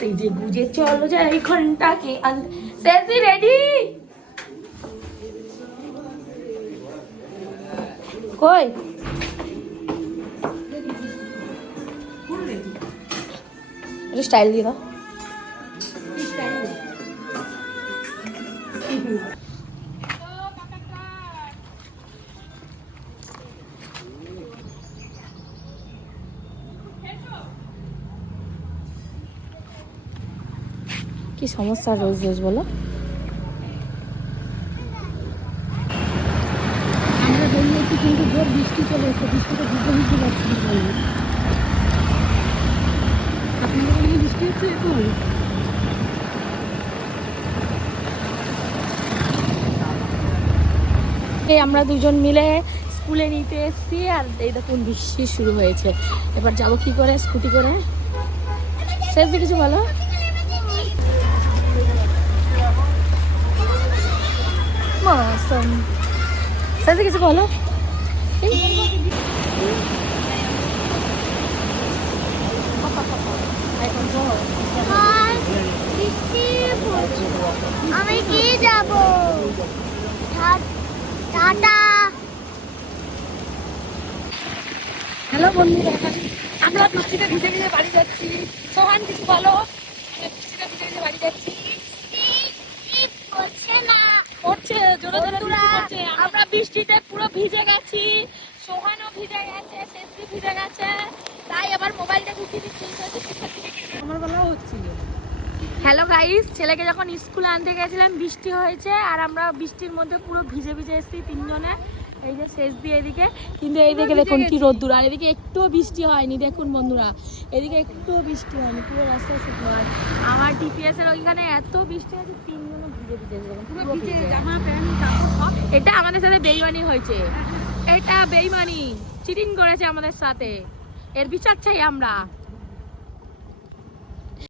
সেজে গুজে চলো যাই ঘন্টাকে সেজি রেডি কই স্টাইল দিয়ে দাও কি সমস্যা রোজ রোজ বলো আমরা বেরিয়েছি কিন্তু জোর বৃষ্টি চলে এসে বৃষ্টিতে ভিজে ভিজে যাচ্ছি আপনাদের ওখানে বৃষ্টি হচ্ছে এখন আমরা দুজন মিলে স্কুলে নিতে এসেছি আর এই দেখুন বৃষ্টি শুরু হয়েছে এবার যাবো কি করে স্কুটি করে শেষ কিছু বলো মৌসুম শেষ কিছু বলো আমি কি যাব টাটা হ্যালো বন্ধুরা আমরা বৃষ্টিতে ভিজে ভিজে বাড়ি যাচ্ছি সোহান কিছু বলো বৃষ্টিতে ভিজে ভিজে বাড়ি যাচ্ছি পড়ছে জোরে জোরে পড়ছে আমরা বৃষ্টিতে পুরো ভিজে গেছি সোহানও ভিজে গেছে সেসি ভিজে গেছে তাই আবার মোবাইলটা ঢুকিয়ে দিচ্ছি আমার বেলাও হচ্ছিল হ্যালো গাইস ছেলেকে যখন স্কুলে আনতে গেছিলাম বৃষ্টি হয়েছে আর আমরা বৃষ্টির মধ্যে পুরো ভিজে ভিজে এসেছি তিনজনে এই যে শেষ দিয়ে এদিকে কিন্তু এইদিকে দেখুন কি রোদ্দুর আর এদিকে একটুও বৃষ্টি হয়নি দেখুন বন্ধুরা এদিকে একটুও বৃষ্টি হয়নি পুরো রাস্তা শুকনো আর আমার ডিপিএস এর ওইখানে এত বৃষ্টি হয়েছে তিনজনে ভিজে ভিজে দেখুন পুরো ভিজে জামা প্যান্ট কাপড় সব এটা আমাদের সাথে বেইমানি হয়েছে এটা বেইমানি চিটিং করেছে আমাদের সাথে এর বিচার চাই আমরা